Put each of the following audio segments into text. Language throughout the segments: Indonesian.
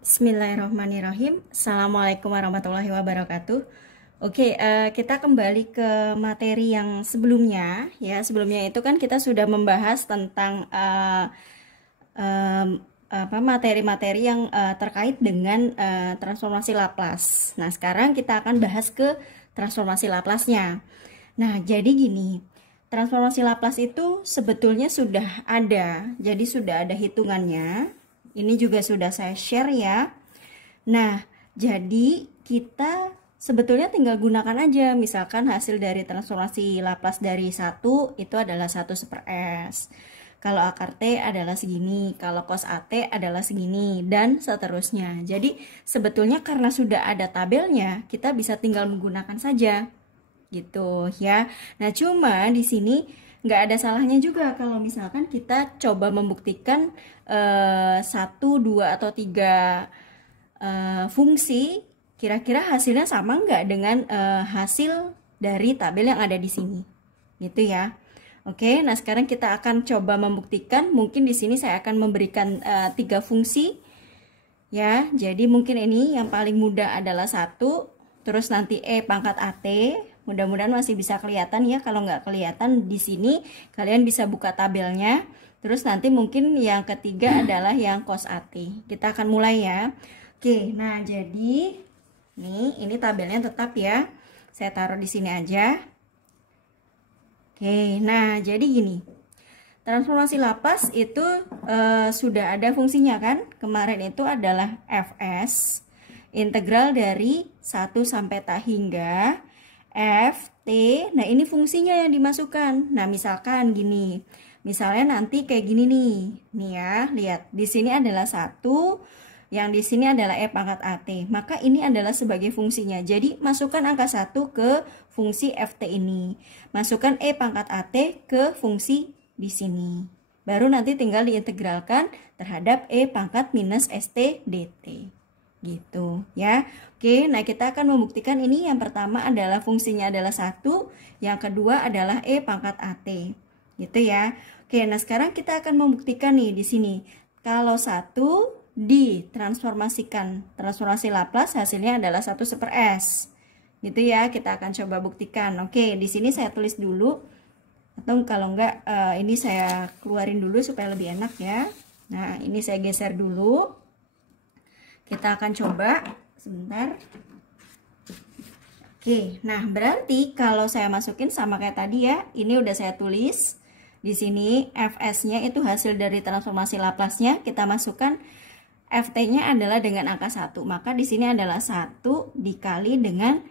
Bismillahirrahmanirrahim. Assalamualaikum warahmatullahi wabarakatuh. Oke, kita kembali ke materi yang sebelumnya. Ya, sebelumnya itu kan kita sudah membahas tentang materi-materi yang terkait dengan transformasi Laplace. Nah, sekarang kita akan bahas ke transformasi Laplace-nya. Nah, jadi gini, transformasi Laplace itu sebetulnya sudah ada. Jadi sudah ada hitungannya. Ini juga sudah saya share ya. Nah, jadi kita sebetulnya tinggal gunakan aja. Misalkan hasil dari transformasi Laplace dari 1 itu adalah 1/S. Kalau akar T adalah segini, kalau cos AT adalah segini, dan seterusnya. Jadi sebetulnya karena sudah ada tabelnya, kita bisa tinggal menggunakan saja. Gitu ya. Nah, cuma di sini nggak ada salahnya juga kalau misalkan kita coba membuktikan 1, 2, atau 3 fungsi, kira-kira hasilnya sama nggak dengan hasil dari tabel yang ada di sini, gitu ya. Oke, nah sekarang kita akan coba membuktikan. Mungkin di sini saya akan memberikan 3 fungsi, ya. Jadi mungkin ini yang paling mudah adalah 1, terus nanti E pangkat AT. Mudah-mudahan masih bisa kelihatan ya. Kalau nggak kelihatan di sini, kalian bisa buka tabelnya. Terus nanti mungkin yang ketiga adalah yang cos AT. Kita akan mulai ya. Oke, nah jadi nih ini tabelnya tetap ya. Saya taruh di sini aja. Oke, nah jadi gini. Transformasi Laplace itu sudah ada fungsinya kan? Kemarin itu adalah Fs integral dari 1 sampai tak hingga Ft. Nah, ini fungsinya yang dimasukkan. Nah, misalkan gini. Misalnya nanti kayak gini nih. Nih ya, lihat. Di sini adalah 1, yang di sini adalah E pangkat AT. Maka ini adalah sebagai fungsinya. Jadi, masukkan angka 1 ke fungsi Ft ini. Masukkan E pangkat AT ke fungsi di sini. Baru nanti tinggal diintegralkan terhadap E pangkat minus ST dt. Gitu ya. Oke, nah kita akan membuktikan ini. Yang pertama adalah fungsinya adalah 1, yang kedua adalah E pangkat AT. Gitu ya. Oke, nah sekarang kita akan membuktikan nih di sini. Kalau 1 ditransformasikan transformasi Laplace, hasilnya adalah 1/S. Gitu ya, kita akan coba buktikan. Oke, di sini saya tulis dulu. Atau kalau enggak, ini saya keluarin dulu supaya lebih enak ya. Nah, ini saya geser dulu. Kita akan coba sebentar. Oke, nah berarti kalau saya masukin sama kayak tadi ya, ini udah saya tulis. Di sini Fs-nya itu hasil dari transformasi Laplace-nya, kita masukkan Ft-nya adalah dengan angka 1. Maka di sini adalah 1 dikali dengan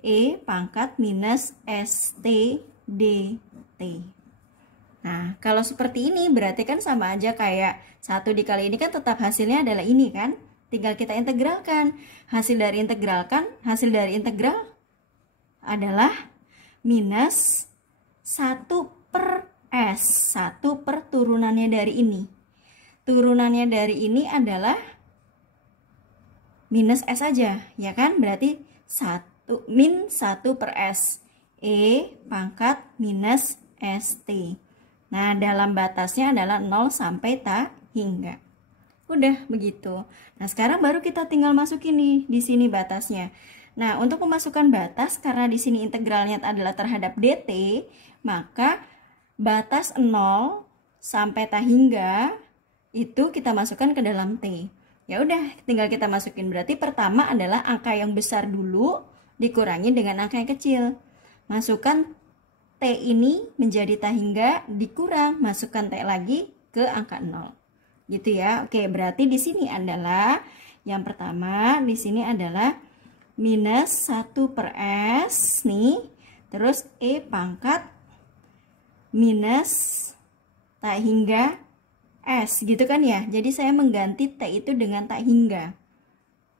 E pangkat minus ST dt. Nah, kalau seperti ini berarti kan sama aja kayak 1 dikali ini kan tetap hasilnya /adalah ini kan? Tinggal kita integralkan. Hasil dari integral adalah minus 1/S. 1 per turunannya dari ini. Turunannya dari ini adalah minus S aja, ya kan? Berarti 1/S. E pangkat minus ST. Nah, dalam batasnya adalah 0 sampai tak hingga. Udah begitu. Nah, sekarang baru kita tinggal masukin nih di sini batasnya. Nah, untuk memasukkan batas karena di sini integralnya adalah terhadap dt, maka batas 0 sampai tak hingga itu kita masukkan ke dalam t. Ya udah, tinggal kita masukin. Berarti pertama adalah angka yang besar dulu dikurangi dengan angka yang kecil. Masukkan t ini menjadi tak hingga, dikurang, masukkan t lagi ke angka 0. Gitu ya. Oke, berarti di sini adalah yang pertama di sini adalah minus 1/S nih. Terus E pangkat minus tak hingga S gitu kan ya. Jadi saya mengganti T itu dengan tak hingga.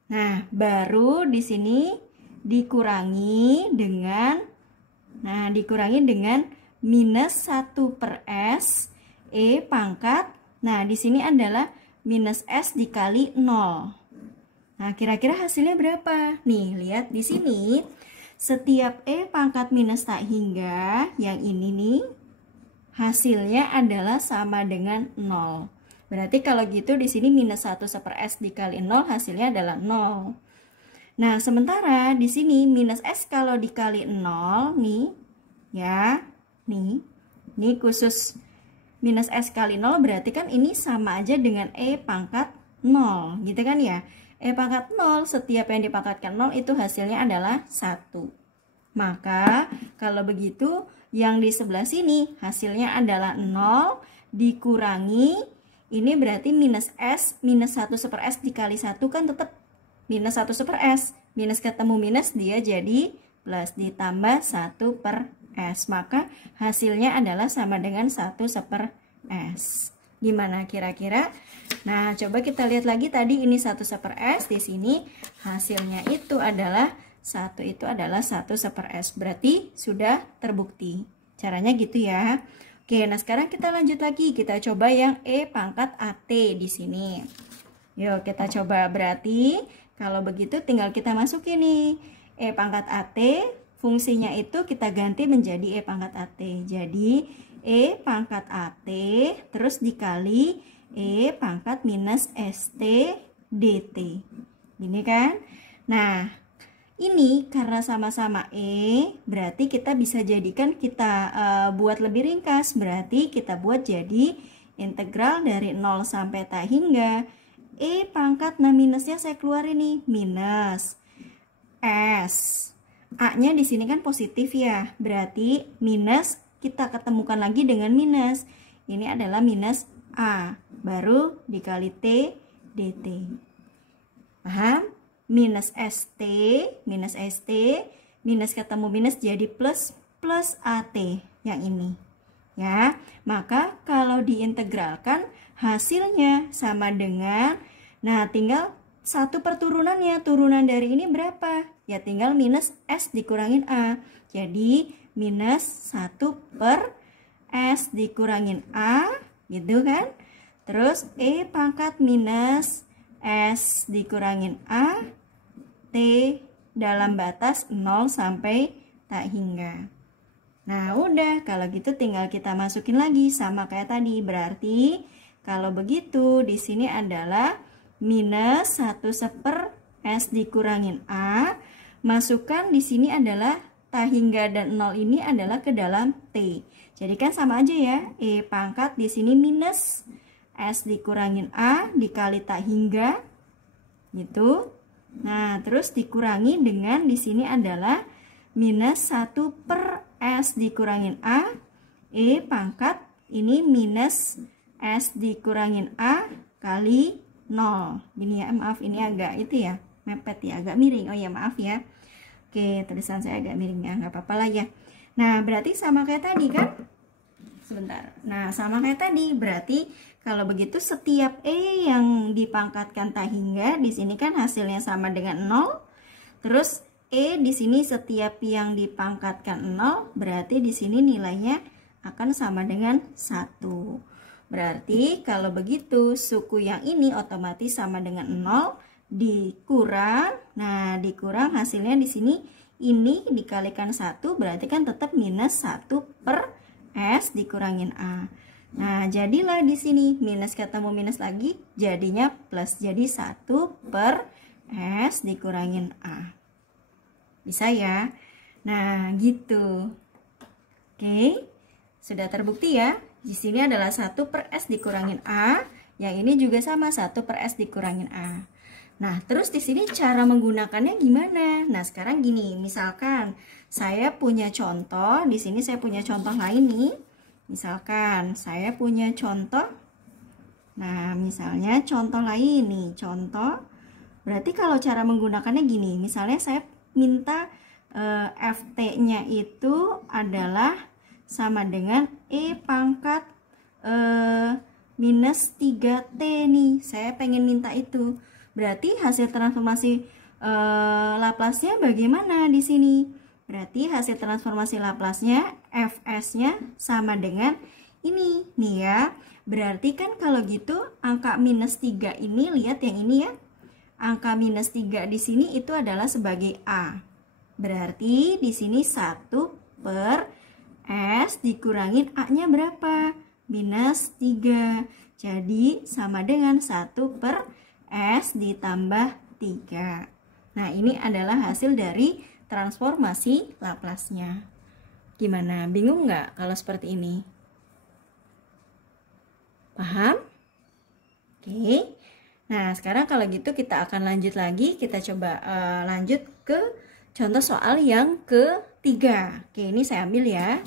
Nah, baru di sini dikurangi dengan minus 1/S E pangkat. Nah, di sini adalah minus S dikali 0. Nah, kira-kira hasilnya berapa? Nih, lihat di sini. Setiap E pangkat minus tak hingga, yang ini nih, hasilnya adalah sama dengan 0. Berarti kalau gitu di sini minus 1 per S dikali 0 hasilnya adalah 0. Nah, sementara di sini minus S kalau dikali 0 nih, ya, ini khusus minus S kali 0 berarti kan ini sama aja dengan E pangkat 0, gitu kan ya. E pangkat 0, setiap yang dipangkatkan 0 itu hasilnya adalah 1. Maka kalau begitu yang di sebelah sini hasilnya adalah 0 dikurangi, ini berarti minus S, minus 1 per S dikali 1 kan tetap minus 1 per S. Minus ketemu minus dia jadi plus ditambah 1 per S. Maka hasilnya adalah sama dengan 1 per S. Gimana kira-kira? Nah, coba kita lihat lagi tadi ini 1 per S. Di sini hasilnya itu adalah 1 per S. Berarti sudah terbukti. Caranya gitu ya. Oke, nah sekarang kita lanjut lagi. Kita coba yang E pangkat AT di sini. Yuk, kita coba. Berarti kalau begitu tinggal kita masukin nih. E pangkat AT, fungsinya itu kita ganti menjadi E pangkat AT. Jadi, E pangkat AT terus dikali E pangkat minus ST DT. Gini kan? Nah, ini karena sama-sama E, berarti kita bisa jadikan kita buat lebih ringkas. Berarti kita buat jadi integral dari 0 sampai tak hingga E pangkat, nah minusnya saya keluarin nih, minus S. A-nya di sini kan positif ya, berarti minus kita ketemukan lagi dengan minus. Ini adalah minus A, baru dikali T dt. Paham? Minus ST, minus ketemu minus jadi plus AT yang ini. Ya, maka kalau diintegralkan hasilnya sama dengan, nah tinggal satu perturunannya, turunan dari ini berapa? Ya tinggal minus S dikurangin A. Jadi minus 1 per S dikurangin A, gitu kan? Terus E pangkat minus S dikurangin A, T dalam batas 0 sampai tak hingga. Nah udah, kalau gitu tinggal kita masukin lagi sama kayak tadi. Berarti kalau begitu di sini adalah minus 1 per S dikurangin A. Masukkan di sini adalah tak hingga dan 0 ini adalah ke dalam T. Jadi kan sama aja ya. E pangkat di sini minus S dikurangin A dikali tak hingga. Gitu. Nah, terus dikurangi dengan di sini adalah minus 1 per S dikurangin A. E pangkat ini minus S dikurangin A kali 0. Gini ya, maaf ini agak itu ya, mepet ya, agak miring. Oh ya, maaf ya. Oke, tulisan saya agak miring ya, nggak apa-apa lah ya. Nah, berarti sama kayak tadi kan? Sebentar. Nah, sama kayak tadi. Berarti kalau begitu setiap E yang dipangkatkan tak hingga di sini kan hasilnya sama dengan 0. Terus E di sini setiap yang dipangkatkan 0, berarti di sini nilainya akan sama dengan 1. Berarti kalau begitu suku yang ini otomatis sama dengan 0 dikurang. Nah, dikurang hasilnya di sini ini dikalikan 1 berarti kan tetap minus 1 per S dikurangin A. Nah, jadilah di sini minus ketemu minus lagi jadinya plus, jadi 1 per S dikurangin A. Bisa ya? Nah, gitu. Oke. Sudah terbukti ya? Di sini adalah 1 per S dikurangin A. Yang ini juga sama 1 per S dikurangin A. Nah, terus di sini cara menggunakannya gimana? Nah, sekarang gini, misalkan saya punya contoh, di sini saya punya contoh lain nih. Misalkan saya punya contoh. Nah, misalnya contoh lain nih, contoh. Berarti kalau cara menggunakannya gini, misalnya saya minta FT-nya itu adalah sama dengan E pangkat minus 3T nih. Saya pengen minta itu. Berarti hasil transformasi Laplace-nya bagaimana di sini? Berarti hasil transformasi Laplace-nya Fs-nya sama dengan ini nih ya. Berarti kan kalau gitu angka minus 3 ini, lihat yang ini ya. Angka minus 3 di sini itu adalah sebagai A. Berarti di sini 1 per S dikurangin A-nya berapa? Minus 3. Jadi sama dengan 1 per S ditambah 3. Nah, ini adalah hasil dari transformasi Laplace-nya. Gimana? Bingung nggak kalau seperti ini? Paham? Oke. Nah, sekarang kalau gitu kita akan lanjut lagi. Kita coba lanjut ke contoh soal yang ketiga. Oke, ini saya ambil ya.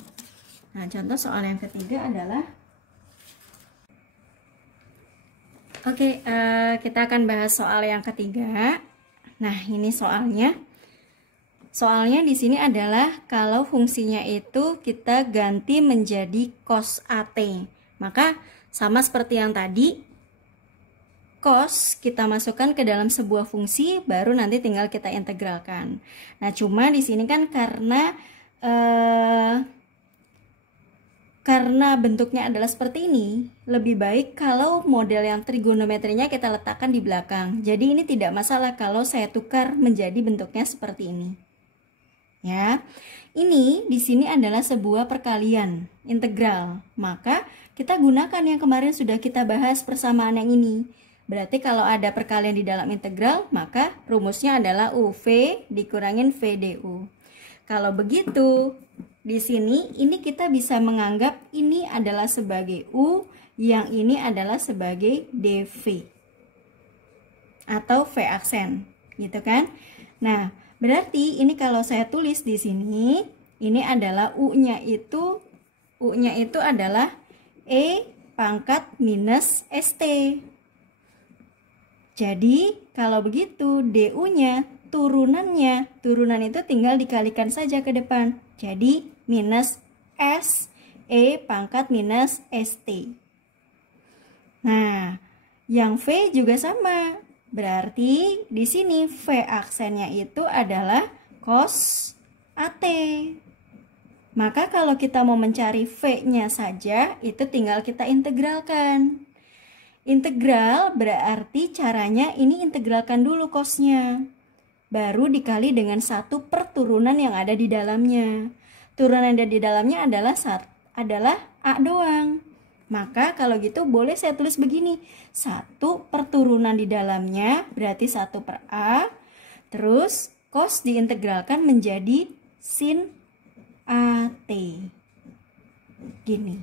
Nah, contoh soal yang ketiga adalah kita akan bahas soal yang ketiga. Nah, ini soalnya. Soalnya di sini adalah kalau fungsinya itu kita ganti menjadi cos AT. Maka sama seperti yang tadi, cos kita masukkan ke dalam sebuah fungsi, baru nanti tinggal kita integralkan. Nah, cuma di sini kan karena bentuknya adalah seperti ini, lebih baik kalau model yang trigonometrinya kita letakkan di belakang. Jadi ini tidak masalah kalau saya tukar menjadi bentuknya seperti ini. Ya. Ini di sini adalah sebuah perkalian integral. Maka kita gunakan yang kemarin sudah kita bahas persamaan yang ini. Berarti kalau ada perkalian di dalam integral, maka rumusnya adalah UV dikurangin VDU. Kalau begitu, di sini ini kita bisa menganggap ini adalah sebagai U, yang ini adalah sebagai DV atau V aksen, gitu kan? Nah, berarti ini kalau saya tulis di sini, ini adalah U-nya itu adalah E pangkat minus ST. Jadi, kalau begitu DU-nya turunan itu tinggal dikalikan saja ke depan. Jadi, minus S E pangkat minus ST. Nah, yang V juga sama. Berarti di sini V aksennya itu adalah cos AT. Maka kalau kita mau mencari V-nya saja, itu tinggal kita integralkan. Integral berarti caranya ini integralkan dulu cosnya. Baru dikali dengan 1 per turunan yang ada di dalamnya. Turunan yang ada di dalamnya adalah A doang. Maka kalau gitu boleh saya tulis begini. 1 per turunan di dalamnya berarti 1 per A. Terus cos diintegralkan menjadi sin AT. Gini.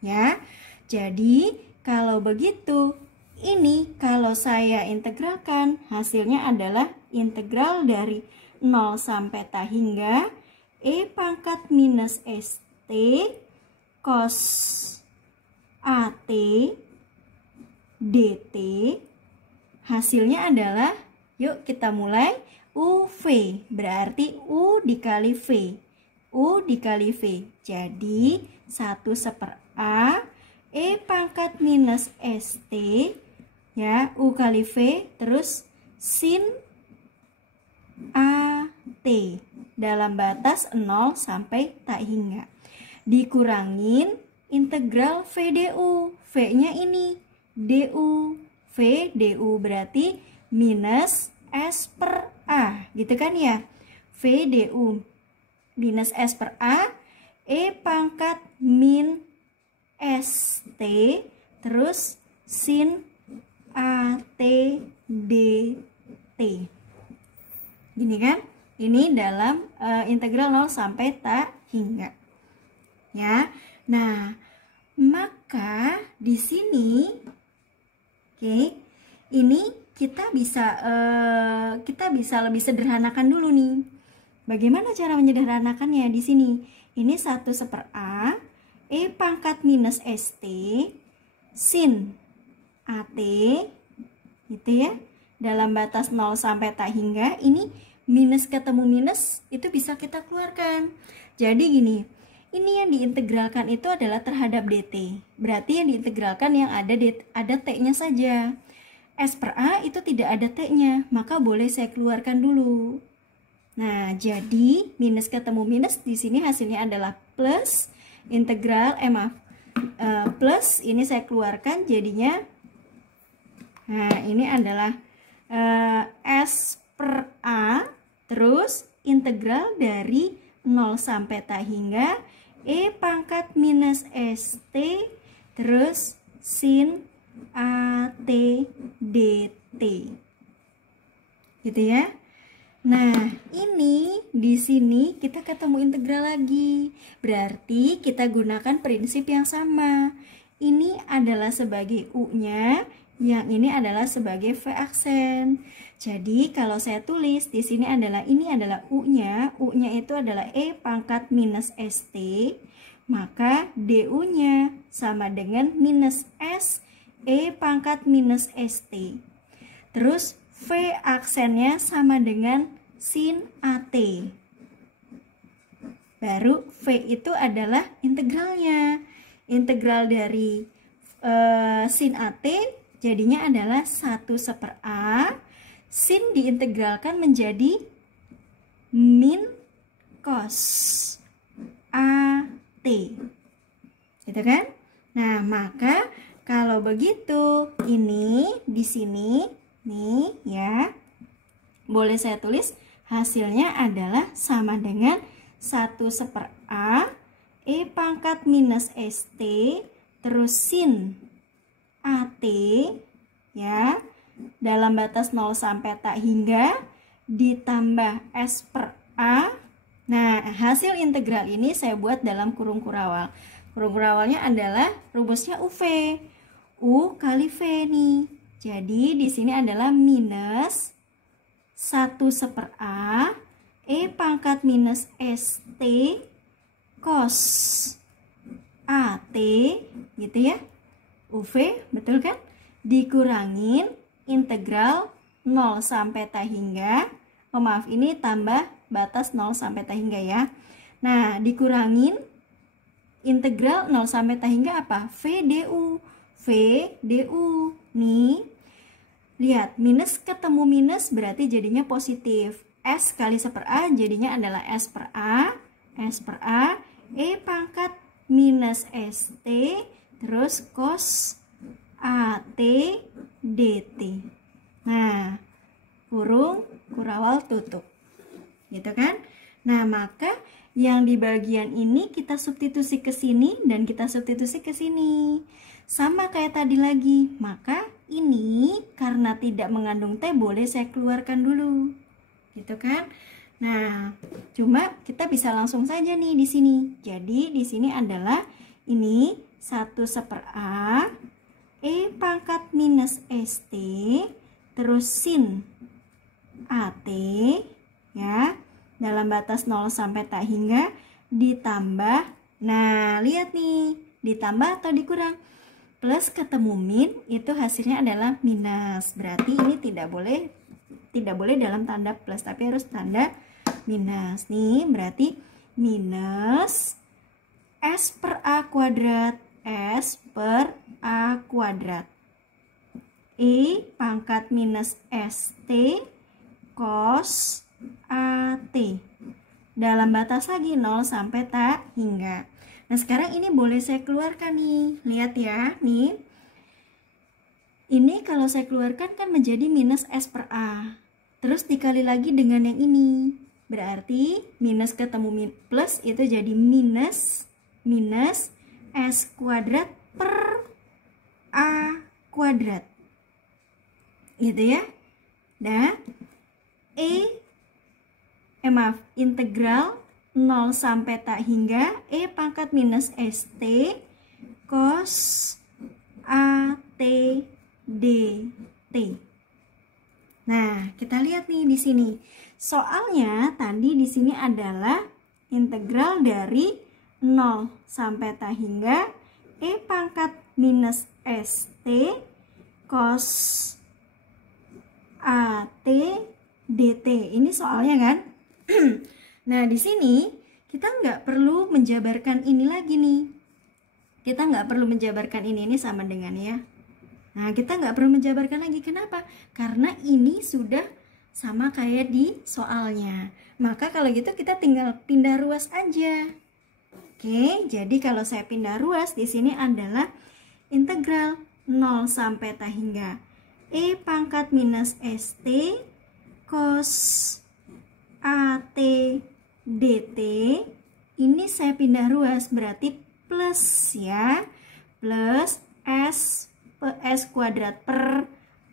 Ya. Jadi kalau begitu, ini kalau saya integralkan, hasilnya adalah integral dari 0 sampai ta hingga E pangkat minus ST cos AT DT. Hasilnya adalah, yuk kita mulai, UV. Berarti U dikali V. U dikali V. Jadi 1 seper A E pangkat minus ST, ya, U kali V, terus sin AT dalam batas 0 sampai tak hingga. Dikurangin integral VDU. V-nya ini DU. V DU berarti minus S per A, gitu kan ya. VDU minus S per A, E pangkat min ST terus sin AT DT. Gini kan? Ini dalam integral 0 sampai tak hingga. Ya. Nah, maka di sini ini kita bisa lebih sederhanakan dulu nih. Bagaimana cara menyederhanakannya di sini? Ini 1 seper A E pangkat minus ST sin AT, gitu ya, dalam batas 0 sampai tak hingga. Ini minus ketemu minus itu bisa kita keluarkan. Jadi gini, ini yang diintegralkan itu adalah terhadap DT. Berarti yang diintegralkan yang ada T-nya saja. S per A itu tidak ada T-nya, maka boleh saya keluarkan dulu. Nah, jadi minus ketemu minus di sini hasilnya adalah plus integral plus ini saya keluarkan jadinya, nah ini adalah S per A terus integral dari 0 sampai tak hingga E pangkat minus ST terus sin AT dt. Gitu ya. Nah, ini di sini kita ketemu integral lagi. Berarti kita gunakan prinsip yang sama. Ini adalah sebagai U-nya, yang ini adalah sebagai V aksen. Jadi, kalau saya tulis di sini ini adalah U-nya. U-nya itu adalah E pangkat minus ST. Maka DU-nya sama dengan minus S E pangkat minus ST. Terus V aksennya sama dengan sin AT. Baru V itu adalah integralnya. Integral dari sin AT jadinya adalah 1/A. Sin diintegralkan menjadi min cos AT. Gitu kan? Nah, maka kalau begitu ini di sini nih ya, boleh saya tulis hasilnya adalah sama dengan 1/A E pangkat minus ST terus sin AT ya, dalam batas 0 sampai tak hingga ditambah S/A. Nah, hasil integral ini saya buat dalam kurung kurawal. Kurung kurawalnya adalah rumusnya UV. U kali V nih. Jadi di sini adalah minus 1/A E pangkat minus ST cos AT gitu ya. UV, betul kan? Dikurangin integral 0 sampai tak hingga. Oh, maaf, ini tambah batas 0 sampai tak hingga ya. Nah, dikurangin integral 0 sampai tak hingga apa? V du. V du. Nih, lihat, minus ketemu minus berarti jadinya positif. S kali 1/A jadinya adalah S/A. S/A E pangkat minus ST terus cos AT dt. Nah, kurung kurawal tutup. Gitu kan? Nah, maka yang di bagian ini kita substitusi ke sini dan kita substitusi ke sini. Sama kayak tadi lagi. Maka ini karena tidak mengandung T boleh saya keluarkan dulu. Gitu kan? Nah, cuma kita bisa langsung saja nih di sini. Jadi di sini adalah ini 1/A E pangkat minus ST terus sin AT ya, dalam batas 0 sampai tak hingga ditambah. Nah, lihat nih, ditambah atau dikurang. Plus ketemu min itu hasilnya adalah minus. Berarti ini tidak boleh dalam tanda plus, tapi harus tanda minus. Nih, berarti minus S/A kuadrat. S/A kuadrat. E pangkat minus ST cos AT. Dalam batas lagi 0 sampai tak hingga. Nah, sekarang ini boleh saya keluarkan nih. Lihat ya, nih. Ini kalau saya keluarkan kan menjadi minus S/A. Terus dikali lagi dengan yang ini. Berarti minus ketemu plus itu jadi minus S kuadrat per A kuadrat. Gitu ya. Dan integral 0 sampai tak hingga E pangkat minus ST cos AT dt. Nah, kita lihat nih di sini. Soalnya tadi di sini adalah integral dari 0 sampai tak hingga E pangkat minus ST cos AT dt. Ini soalnya kan? Nah, di sini kita nggak perlu menjabarkan ini lagi nih. Kita nggak perlu menjabarkan ini sama dengan ya. Nah, kita nggak perlu menjabarkan lagi. Kenapa? Karena ini sudah sama kayak di soalnya. Maka kalau gitu kita tinggal pindah ruas aja. Oke, jadi kalau saya pindah ruas di sini adalah integral 0 sampai tak hingga E pangkat minus ST cos AT dt. Ini saya pindah ruas berarti plus ya. Plus S kuadrat per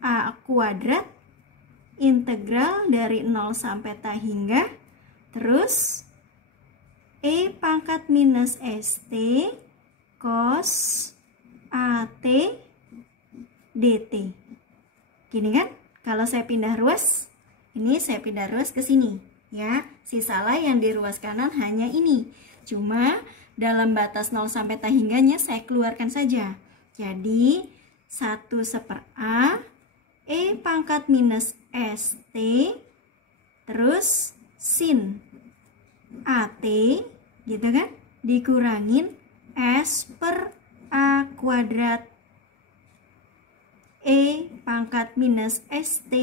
A kuadrat integral dari 0 sampai ta hingga, terus E pangkat minus ST cos AT dt. Gini kan? Kalau saya pindah ruas, ini saya pindah ruas ke sini ya. Sisalah yang di ruas kanan hanya ini. Cuma dalam batas 0 sampai ta hingganya saya keluarkan saja. Jadi 1/A E pangkat minus ST terus sin AT gitu kan, dikurangin S per A kuadrat E pangkat minus ST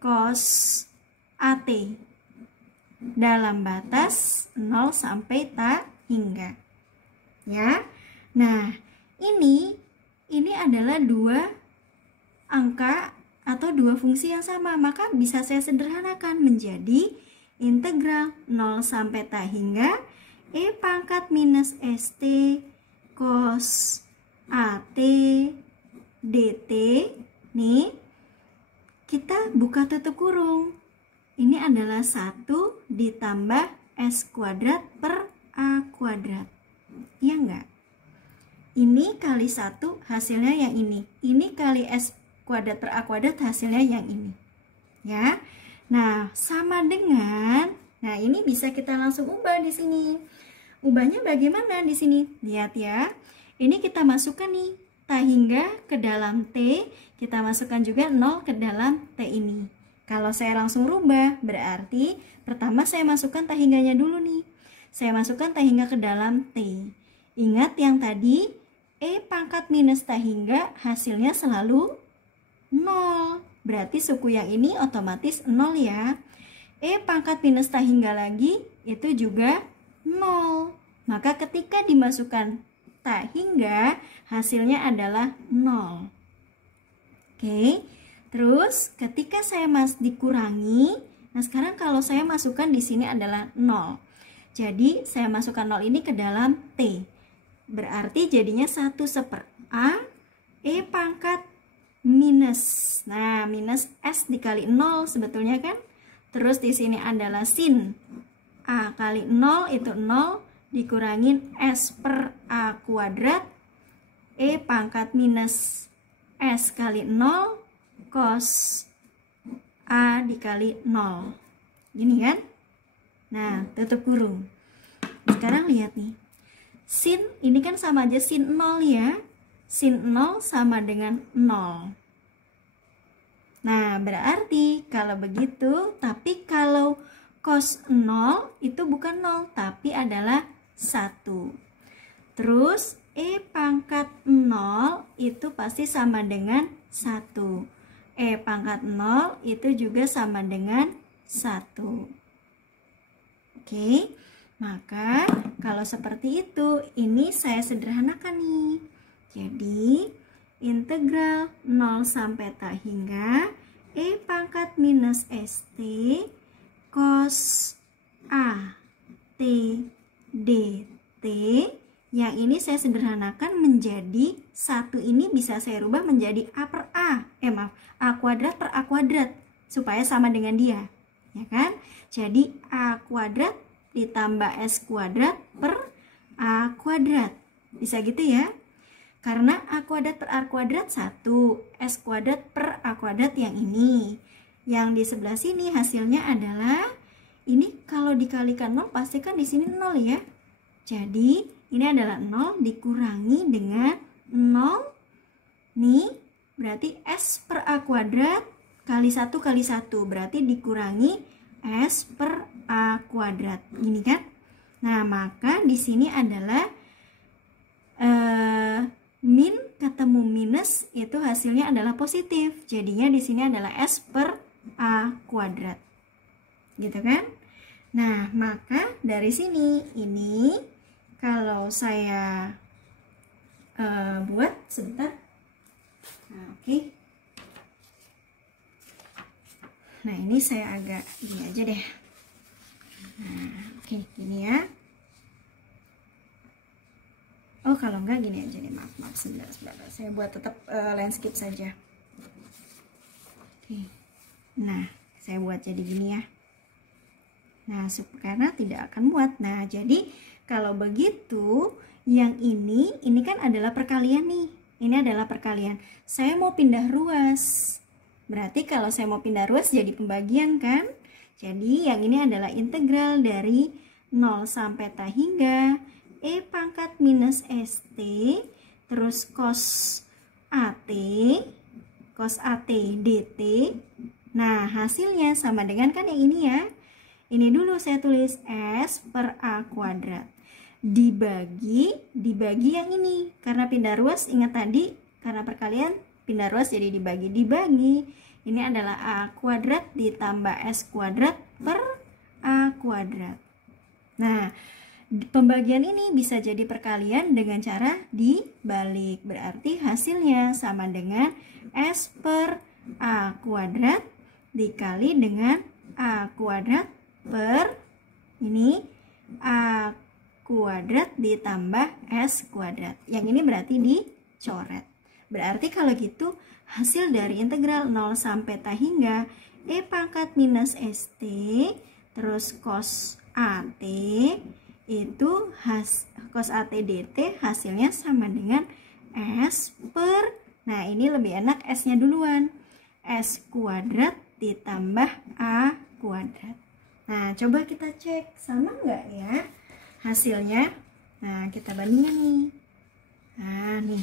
cos AT dalam batas 0 sampai ta hingga ya. Nah, ini adalah dua angka atau dua fungsi yang sama, maka bisa saya sederhanakan menjadi integral 0 sampai ta hingga E pangkat minus ST cos AT dt. Nih, kita buka tutup kurung. Ini adalah 1 ditambah S kuadrat per A kuadrat. Iya enggak? Ini kali 1 hasilnya yang ini. Ini kali S kuadrat per A kuadrat hasilnya yang ini. Ya. Nah, sama dengan, nah ini bisa kita langsung ubah di sini. Ubahnya bagaimana di sini? Lihat ya. Ini kita masukkan nih ta hingga ke dalam T, kita masukkan juga 0 ke dalam T ini. Kalau saya langsung rubah, berarti pertama saya masukkan ta hingganya dulu nih. Saya masukkan ta hingga ke dalam T. Ingat yang tadi, E pangkat minus ta hingga hasilnya selalu 0. Berarti suku yang ini otomatis 0 ya. E pangkat minus ta hingga lagi itu juga 0. Maka ketika dimasukkan ta hingga hasilnya adalah 0. Oke. Terus ketika saya dikurangi, nah sekarang kalau saya masukkan di sini adalah 0. Jadi saya masukkan 0 ini ke dalam T. Berarti jadinya 1/A E pangkat minus. Nah, minus S dikali 0 sebetulnya kan. Terus di sini adalah sin A kali 0 itu 0 dikurangin S per A kuadrat E pangkat minus S kali 0 cos A dikali 0. Gini kan? Nah, tutup kurung. Sekarang lihat nih. Sin ini kan sama aja sin 0 ya. Sin 0 sama dengan 0. Nah, berarti kalau begitu, tapi kalau cos 0 itu bukan 0, tapi adalah 1. Terus E pangkat 0 itu pasti sama dengan 1. E pangkat 0 itu juga sama dengan 1. Oke, maka kalau seperti itu, ini saya sederhanakan nih. Jadi, integral 0 sampai ta hingga E pangkat minus ST cos A T dt. Yang ini saya sederhanakan menjadi 1 ini bisa saya rubah menjadi A per A. A kuadrat per A kuadrat. Supaya sama dengan dia. Ya kan? Jadi A kuadrat ditambah S kuadrat per A kuadrat. Bisa gitu ya? Karena A kuadrat per A kuadrat 1, S kuadrat per A kuadrat yang ini. Yang di sebelah sini hasilnya adalah, ini kalau dikalikan 0 pasti kan di sini 0 ya. Jadi ini adalah 0 dikurangi dengan 0. Nih berarti S per A kuadrat kali 1 kali 1. Berarti dikurangi S per A kuadrat. Gini kan? Nah, maka di sini adalah min ketemu minus itu hasilnya adalah positif. Jadinya di sini adalah S per A kuadrat. Gitu kan? Nah, maka dari sini ini kalau saya buat sebentar. Nah, oke. Nah, ini saya agak gini aja deh. Nah, oke, gini ya. Oh, kalau enggak gini aja nih, maaf sebentar. Saya buat tetap landscape saja. Oke. Nah, saya buat jadi gini ya. Nah, karena tidak akan muat. Nah, jadi kalau begitu, yang ini kan adalah perkalian nih. Ini adalah perkalian. Saya mau pindah ruas. Berarti kalau saya mau pindah ruas jadi pembagian kan? Jadi yang ini adalah integral dari 0 sampai T hingga E pangkat minus ST, terus cos AT dt. Nah, hasilnya sama dengan kan yang ini ya. Ini dulu saya tulis S per A kuadrat. Dibagi yang ini. Karena pindah ruas, ingat tadi, karena perkalian pindah ruas jadi dibagi. Ini adalah A kuadrat ditambah S kuadrat per A kuadrat. Nah, pembagian ini bisa jadi perkalian dengan cara dibalik. Berarti hasilnya sama dengan S per A kuadrat dikali dengan A kuadrat per ini A kuadrat ditambah S kuadrat. Yang ini berarti dicoret. Berarti kalau gitu hasil dari integral 0 sampai T hingga E pangkat minus ST terus cos AT itu cos AT dt hasilnya sama dengan S per, nah ini lebih enak S-nya duluan, S kuadrat ditambah A kuadrat. Nah, coba kita cek sama nggak ya hasilnya. Nah, kita bandingin nih. Nah, nih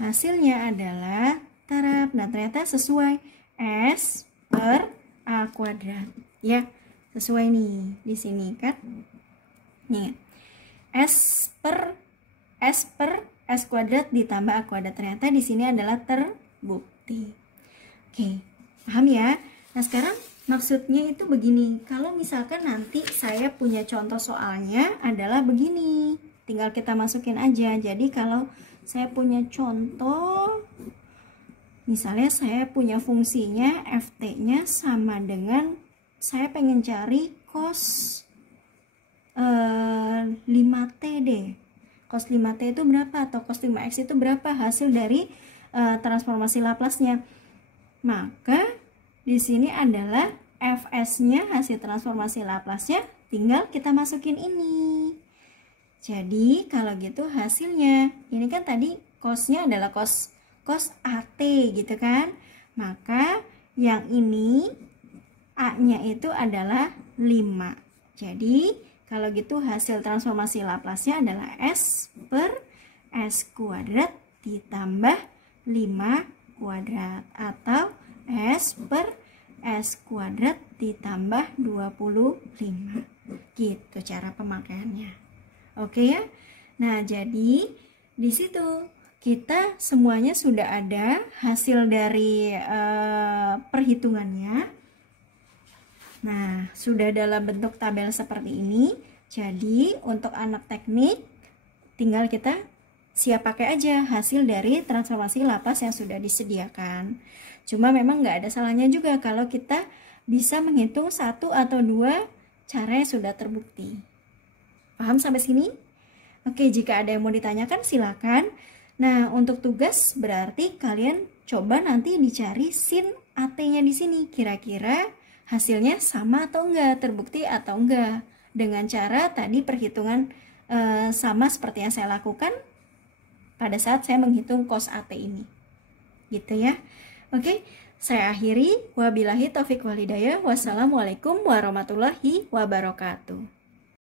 hasilnya adalah tarap. Nah, ternyata sesuai S per A kuadrat ya, sesuai nih di sini kan. Nih S per S kuadrat ditambah A kuadrat, ternyata di sini adalah terbukti. Oke, paham ya? Nah, sekarang maksudnya itu begini. Kalau misalkan nanti saya punya contoh soalnya adalah begini, tinggal kita masukin aja. Jadi kalau saya punya contoh, misalnya saya punya fungsinya ft-nya sama dengan, saya pengen cari cos 5t deh. Cos 5t itu berapa atau cos 5x itu berapa hasil dari transformasi Laplace-nya. Maka di sini adalah fs-nya, hasil transformasi Laplace-nya, tinggal kita masukin ini. Jadi kalau gitu hasilnya, ini kan tadi cos-nya adalah cos AT gitu kan. Maka yang ini A-nya itu adalah 5. Jadi kalau gitu hasil transformasi Laplace-nya adalah S per S kuadrat ditambah 5 kuadrat atau S per S kuadrat ditambah 25. Gitu cara pemakaiannya. Oke ya. Nah, jadi di situ kita semuanya sudah ada hasil dari perhitungannya. Nah, sudah dalam bentuk tabel seperti ini. Jadi, untuk anak teknik tinggal kita siap pakai aja hasil dari transformasi Laplace yang sudah disediakan. Cuma memang nggak ada salahnya juga kalau kita bisa menghitung 1 atau 2 cara yang sudah terbukti. Paham sampai sini? Oke, jika ada yang mau ditanyakan silakan. Nah, untuk tugas berarti kalian coba nanti dicari sin AT-nya di sini. Kira-kira hasilnya sama atau enggak, terbukti atau enggak. Dengan cara tadi perhitungan sama seperti yang saya lakukan pada saat saya menghitung cos AT ini. Gitu ya. Oke, saya akhiri. Wabillahi taufiq wal hidayah. Wassalamualaikum warahmatullahi wabarakatuh.